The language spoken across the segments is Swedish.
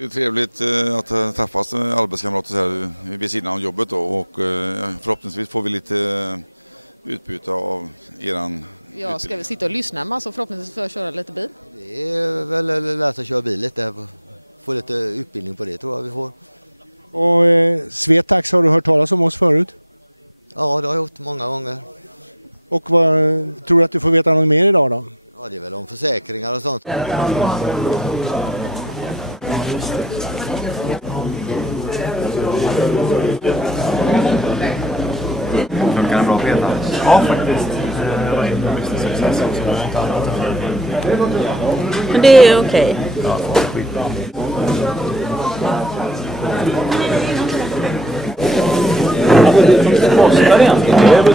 Det är trevligt att träffas arbetskamrater så här vid sidan av jobbet då, och förhoppningsvis får vi lite utbyte av eran. Ja, ska vi sitta och lyssna med så förhoppningsvis får jag köra lite bil? Det är väl lätt att köra bil lite, få lite utbildning på det tror jag vi får. Och Svetax, har du hört talas om oss förut? Ja, det har jag gjort många gånger. Och vad tror du att du får veta något mer idag då? Ja, det är väl om försäkringar och sånt. Funkar den bra Peter? Ja, faktiskt. Jag var inne på Business Success också. Men det är okej. Ja, skitbra. Det kostar egentligen. Det är väl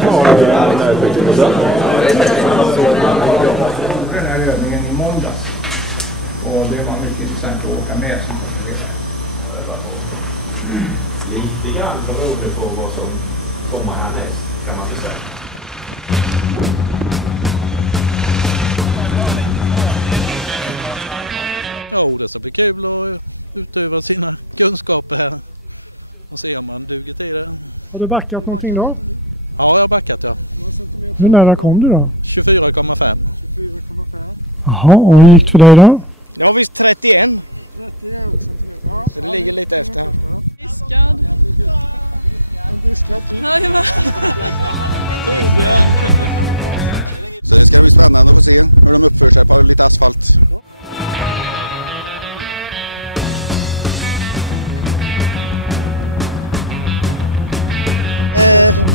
den här övningen i måndags. Och det var mycket intressant att åka med. Lite grann som beroende på vad som kommer härnäst, kan man säga. Ja, det ska bli kul att utöva sina kunskaper här och se om man duger till det. Har du backat någonting då? Ja, jag har backat, ja. Hur nära kom du då? 24,5. 24,5. Jaha, och hur gick det för dig då? Ja, visst 31. 31 centimeter. Ja. Så det ligger lite efter här. Diskad. En diskad typ. Jajamän. Så det ska bli spännande att få se hur de uppför sig på lite asfalt.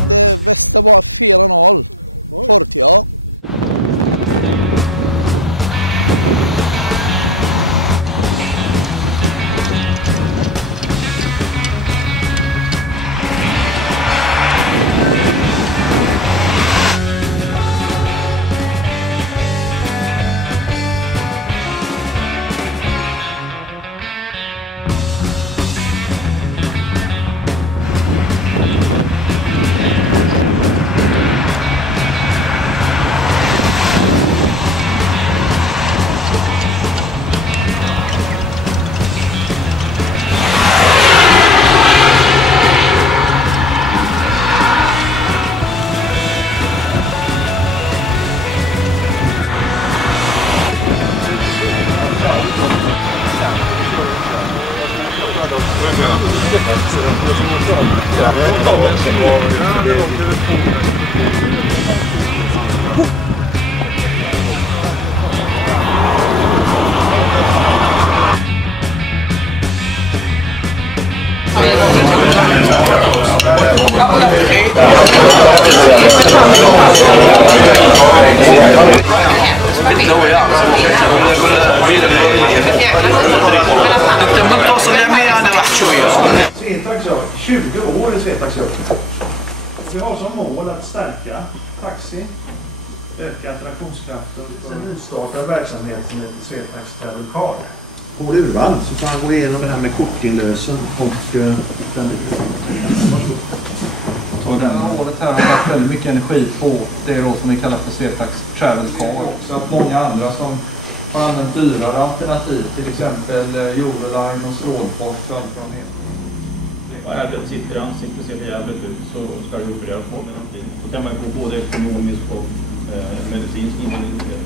Det bästa var 4-0. Fortia. Svetax 20 år i Svetax. Vi har som mål att stärka taxi, öka attraktionskraften och nystarta verksamheten med Svetax Travel Car. På Urvall så får han gå igenom det här med kortinlösen och och den året här har lagt väldigt mycket energi på det då som vi kallar för Svetax Travel Car. Så att många andra som har använt dyrare alternativ, till exempel Euroline och Strålfors och allt vad de heter. Även sitter i ansiktet ser jävligt ut så ska du operera på den. Då kan man gå både ekonomiskt och medicinskt inte.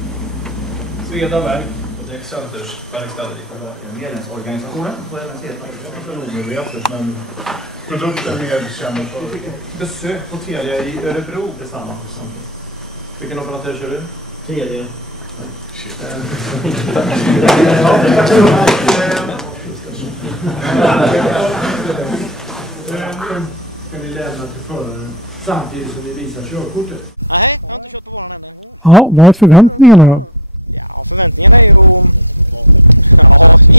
Svedaverk och Texcenters verkstäder. Medlemsorganisationen på men produkten med känd. Besök på Telia i Örebro tillsammans. Vilken operatör kör du? Telia. Ska vi lämna till föraren samtidigt som vi visar körkortet? Nej, jag har inte kört på våran ännu. Ja, vad är förväntningarna då? Ja, förväntningarna är ju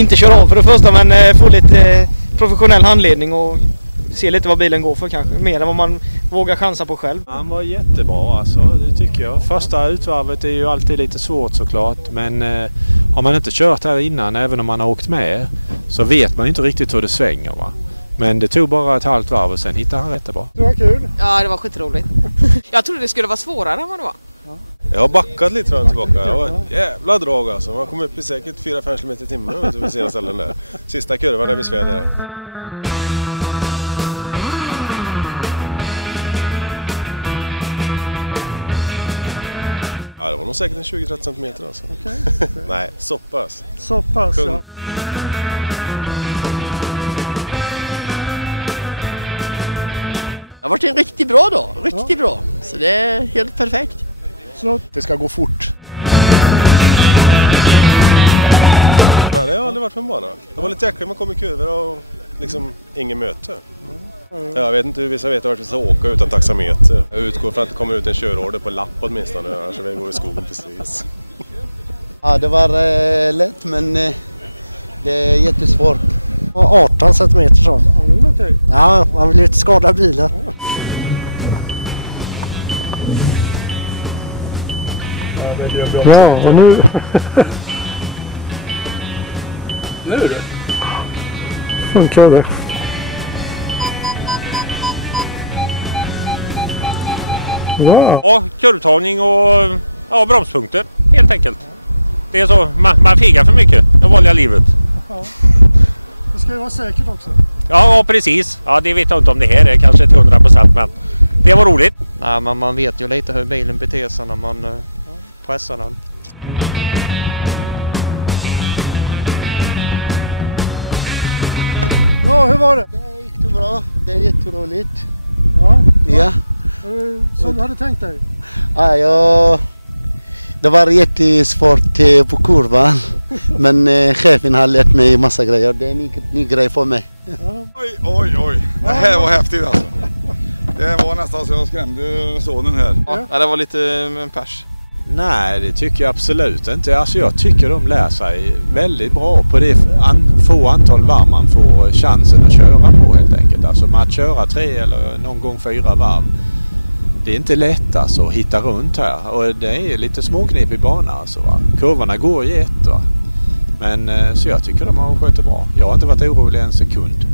inte köra av för det första, men få lite professionell handledning och se lite vad bilen går för kanske. Mer än vad man vågar chansa på själv. Han var jättebra alltså, det tycker jag. Första utvarvet är ju alltid lite svårt såklart, men har man inte kört här innan, även om man har åkt med, så vet man inte riktigt hur det svänger, va. Men det tog bara ett halvt varv och sen hittade han rätt bra. Det var kul. Ja, det var skitroligt. Jag trodde det skulle vara svårare än vad det var. Ja. Jag har backat lite fram och tillbaka. Det var ett jävla drag alltså. Man kom upp i säkert 4-5 km i timmen vid sina ställen där. Sista kurvan är besvärligare. Ja, det var nog säkert en 20-30 cm alltså. Okej. Nej, så pass. Så pass, ja. Det har varit en riktigt bra dag, riktigt bra. Så det är helt perfekt. Så det ska gå fort. Ja, det har aldrig varit på en bana. Det var lite jäkligt, man kom i kurvor och liksom ingen möte. Jag vet inte hur vissa vet vart vi ska åka utan taxameter. Jag utgår från att det kommer ut en körorder på lapp åtminstone, annars det går i skogen precis. Ja, det var lätt men det är jättesvårt. 18 centimeter så. Ja, det är okej. Ja, man vill ju inte skada bilen. Ja, och nu... Nu du? Funkar det. Wow. Ja, kurvtagning och bromspunkter helt enkelt. Det är så, man fegar för mycket i vanliga livet. Ja. Det ska ju vara säkert också. Ja, precis. Ja, det vet jag inte om det här är kanske till 100%, men det var roligt. Nej, men man vet ju lite hur bilen beter sig när man pressar den. Ja, hur var det? Det gick bra. Det är jätteroligt. Ja. Ja. Som du hade tänkt dig? Ja, det var jättesvårt på kurvan. Men chefen har lärt mig massa grejer. Det är en ny grej för mig. Ja. Oj. Det här var häftigt alltså. Det var nästan så jag skrämde sonen här. Ja, det var lite en pers. Nej, det tycker jag absolut inte. Alltså jag tycker de lär sig väldigt bra på det få antal varv man får chansen att köra på helt enkelt. Alltså att köra 3 eller någon gång 4 varv. Det är inte lätt alltså att hitta runt här. Och det är lite småknipig bana alltså, va. Kurvorna går i ett, va. Men så jag tycker de har skött det bra. Jag har inte varit orolig en sekund.